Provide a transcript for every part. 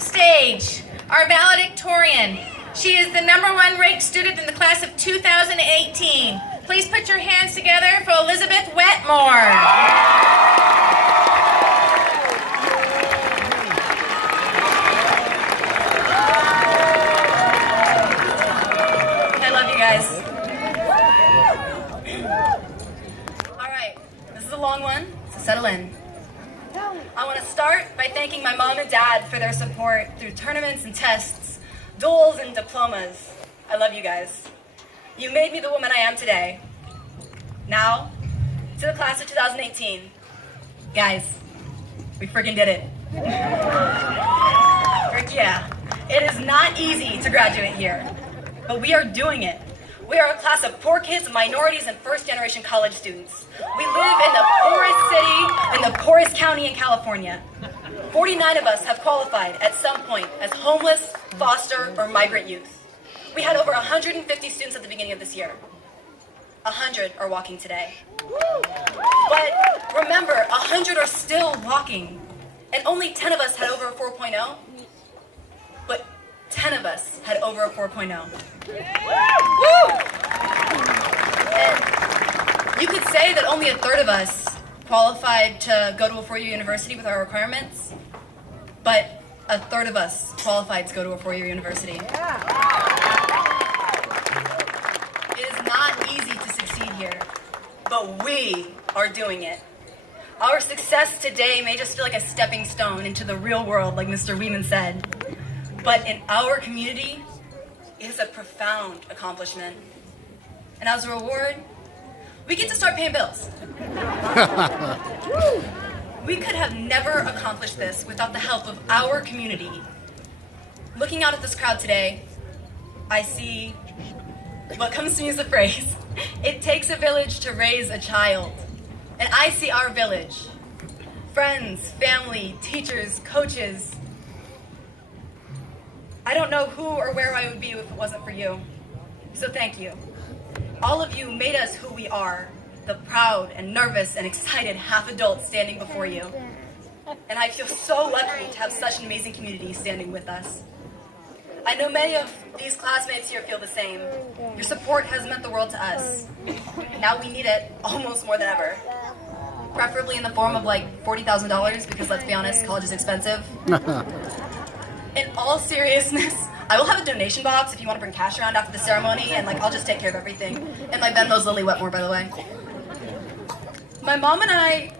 the stage our valedictorian. She is the #1 ranked student in the class of 2018. Please put your hands together for Elizabeth Wetmore. I love you guys. All right, this is a long one, so settle in. I want to start by thanking my mom and dad for their support through tournaments and tests, duels and diplomas. I love you guys. You made me the woman I am today. Now, to the class of 2018. Guys, we freaking did it. Frick yeah. It is not easy to graduate here, but we are doing it. We are a class of poor kids, minorities, and first-generation college students. We live in the poorest city in the poorest county in California. 49 of us have qualified at some point as homeless, foster, or migrant youth. We had over 150 students at the beginning of this year. 100 are walking today. But remember, 100 are still walking. And only 10 of us had over a 4.0. But 10 of us had over a 4.0. Woo! And you could say that only a third of us qualified to go to a four-year university with our requirements, but a third of us qualified to go to a four-year university. It is not easy to succeed here, but we are doing it. Our success today may just feel like a stepping stone into the real world, like Mr. Weeman said, but in our community, it is a profound accomplishment. And as a reward, we get to start paying bills. We could have never accomplished this without the help of our community. Looking out at this crowd today, I see what comes to me as a phrase. It takes a village to raise a child. And I see our village. Friends, family, teachers, coaches. I don't know who or where I would be if it wasn't for you. So thank you. All of you made us who we are, the proud and nervous and excited half-adults standing before you. And I feel so lucky to have such an amazing community standing with us. I know many of these classmates here feel the same. Your support has meant the world to us. Now we need it almost more than ever. Preferably in the form of like $40,000 because let's be honest, college is expensive. In all seriousness, I will have a donation box if you want to bring cash around after the ceremony, and I'll just take care of everything. And my Venmo's Lily Wetmore, by the way. My mom and I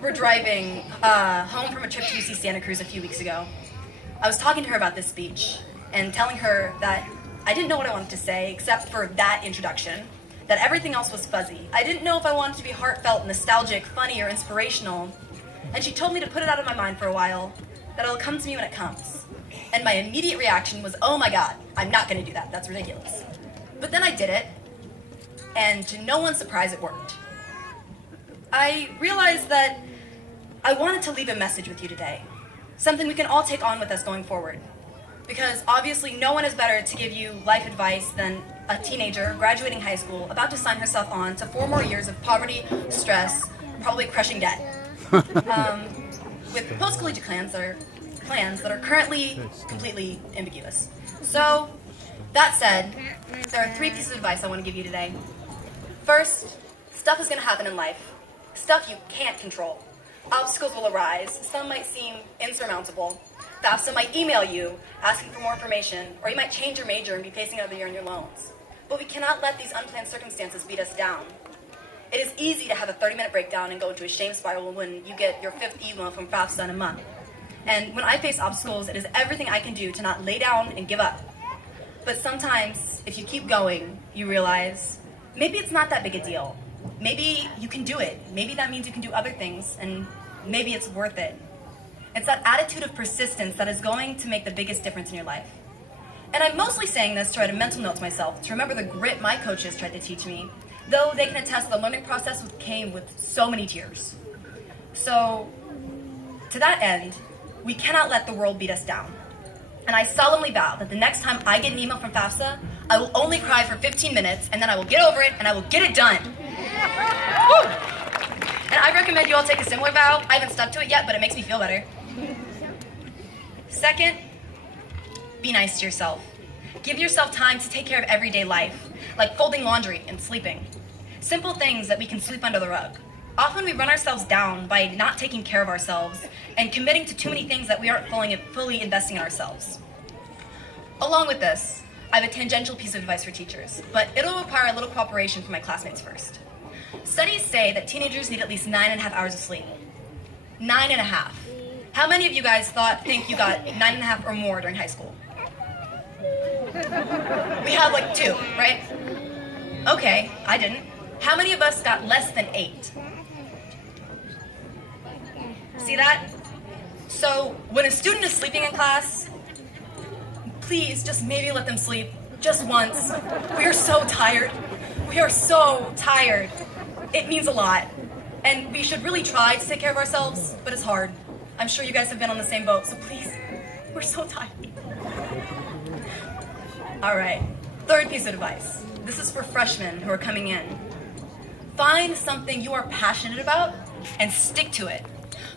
were driving home from a trip to UC Santa Cruz a few weeks ago. I was talking to her about this speech and telling her that I didn't know what I wanted to say except for that introduction, that everything else was fuzzy. I didn't know if I wanted to be heartfelt, nostalgic, funny, or inspirational. And she told me to put it out of my mind for a while, that it'll come to me when it comes. And my immediate reaction was, oh my God, I'm not gonna do that, that's ridiculous. But then I did it, and to no one's surprise, it worked. I realized that I wanted to leave a message with you today, something we can all take on with us going forward. Because obviously no one is better to give you life advice than a teenager graduating high school, about to sign herself on to 4 more years of poverty, stress, probably crushing debt. With post-collegiate plans that are currently completely ambiguous. So, that said, there are 3 pieces of advice I want to give you today. First, stuff is going to happen in life. Stuff you can't control. Obstacles will arise. Some might seem insurmountable. FAFSA might email you asking for more information, or you might change your major and be facing another year on your loans. But we cannot let these unplanned circumstances beat us down. It is easy to have a 30-minute breakdown and go into a shame spiral when you get your 5th email from FAFSA in a month. And when I face obstacles, it is everything I can do to not lay down and give up. But sometimes, if you keep going, you realize, maybe it's not that big a deal. Maybe you can do it. Maybe that means you can do other things, and maybe it's worth it. It's that attitude of persistence that is going to make the biggest difference in your life. And I'm mostly saying this to write a mental note to myself, to remember the grit my coaches tried to teach me, though they can attest the learning process came with so many tears. So, to that end, we cannot let the world beat us down. And I solemnly vow that the next time I get an email from FAFSA, I will only cry for 15 minutes, and then I will get over it, and I will get it done. Woo! And I recommend you all take a similar vow. I haven't stuck to it yet, but it makes me feel better. Second, be nice to yourself. Give yourself time to take care of everyday life, like folding laundry and sleeping. Simple things that we can sweep under the rug. Often we run ourselves down by not taking care of ourselves and committing to too many things that we aren't fully investing in ourselves. Along with this, I have a tangential piece of advice for teachers, but it'll require a little cooperation from my classmates first. Studies say that teenagers need at least 9.5 hours of sleep. 9.5. How many of you guys think you got 9.5 or more during high school? We have like 2, right? Okay, I didn't. How many of us got less than 8? See that? So when a student is sleeping in class, please just maybe let them sleep just once. We are so tired. We are so tired. It means a lot. And we should really try to take care of ourselves, but it's hard. I'm sure you guys have been on the same boat, so please, we're so tired. All right, third piece of advice. This is for freshmen who are coming in. Find something you are passionate about and stick to it.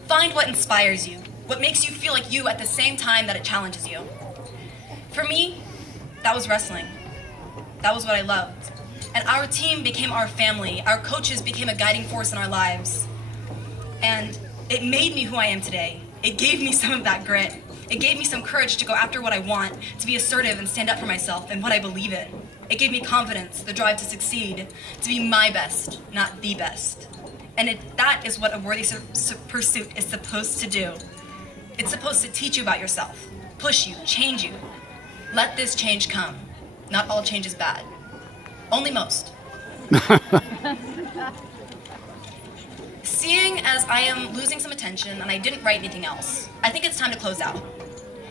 Find what inspires you, what makes you feel like you at the same time that it challenges you. For me, that was wrestling. That was what I loved. And our team became our family. Our coaches became a guiding force in our lives. And it made me who I am today. It gave me some of that grit. It gave me some courage to go after what I want, to be assertive and stand up for myself and what I believe in. It gave me confidence, the drive to succeed, to be my best, not the best. And that is what a worthy pursuit is supposed to do. It's supposed to teach you about yourself, push you, change you. Let this change come. Not all change is bad. Only most. Seeing as I am losing some attention and I didn't write anything else, I think it's time to close out.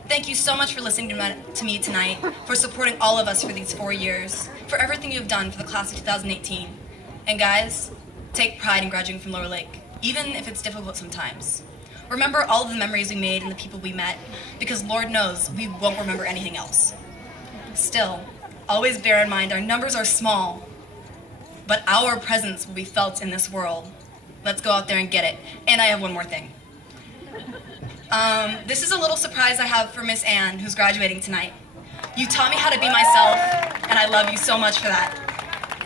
Thank you so much for listening to me tonight, for supporting all of us for these 4 years, for everything you've done for the class of 2018. And guys, take pride in graduating from Lower Lake, even if it's difficult sometimes. Remember all of the memories we made and the people we met, because Lord knows we won't remember anything else. Still, always bear in mind our numbers are small, but our presence will be felt in this world. Let's go out there and get it. And I have one more thing. This is a little surprise I have for Miss Ann, who's graduating tonight. You taught me how to be myself, and I love you so much for that.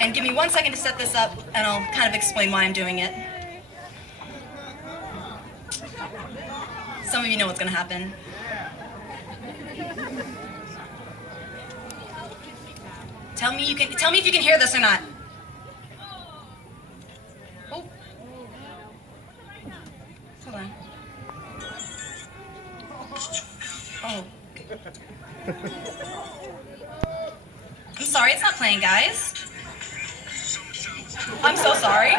And give me 1 second to set this up, and I'll kind of explain why I'm doing it. Some of you know what's gonna happen. Tell me if you can hear this or not. Oh. Hold on. Oh. I'm sorry, it's not playing, guys. I'm so sorry.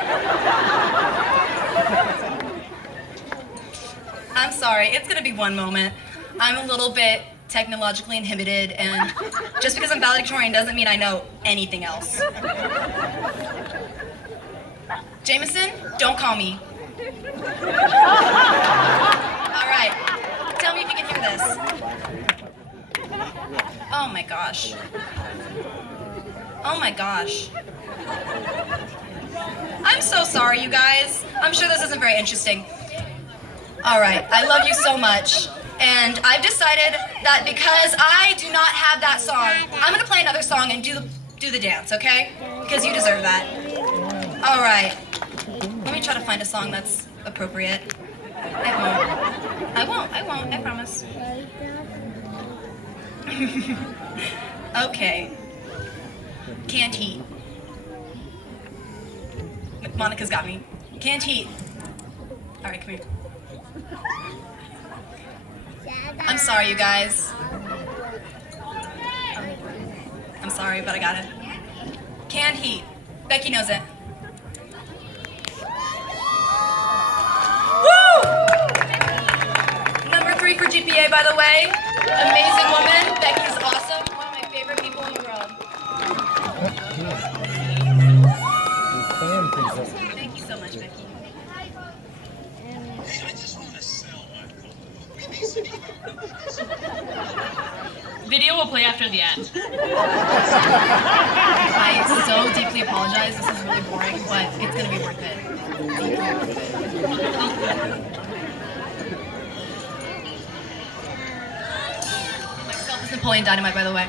I'm sorry, it's gonna be one moment. I'm a little bit technologically inhibited, and just because I'm valedictorian doesn't mean I know anything else. Jameson, don't call me. All right, tell me if you can hear this. Oh my gosh. Oh my gosh. I'm so sorry, you guys. I'm sure this isn't very interesting. All right, I love you so much. And I've decided that because I do not have that song, I'm gonna play another song and do the dance, okay? Because you deserve that. All right. Let me try to find a song that's appropriate. I won't, I promise. Okay. Canned Heat. Monica's got me. Canned Heat. All right, come here. I'm sorry, you guys. I'm sorry, but I got it. Canned Heat. Becky knows it. Woo! Number 3 for GPA, by the way. Amazing woman. Becky's awesome. One of my favorite people in the world. Thank you so much, Becky. Video will play after the end. I so deeply apologize. This is really boring, but it's going to be worth it. My self is Napoleon Dynamite, by the way.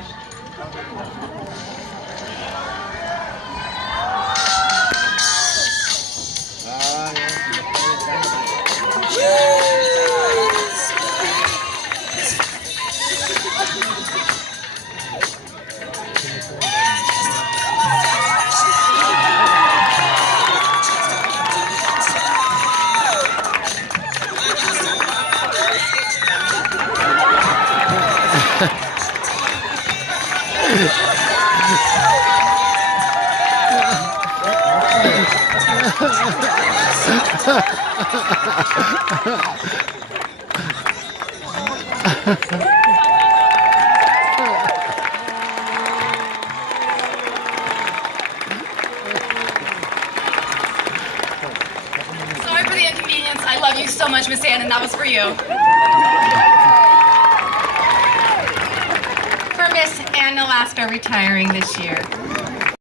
Sorry for the inconvenience. I love you so much, Miss Ann, and that was for you. For Miss Ann Alaska retiring this year.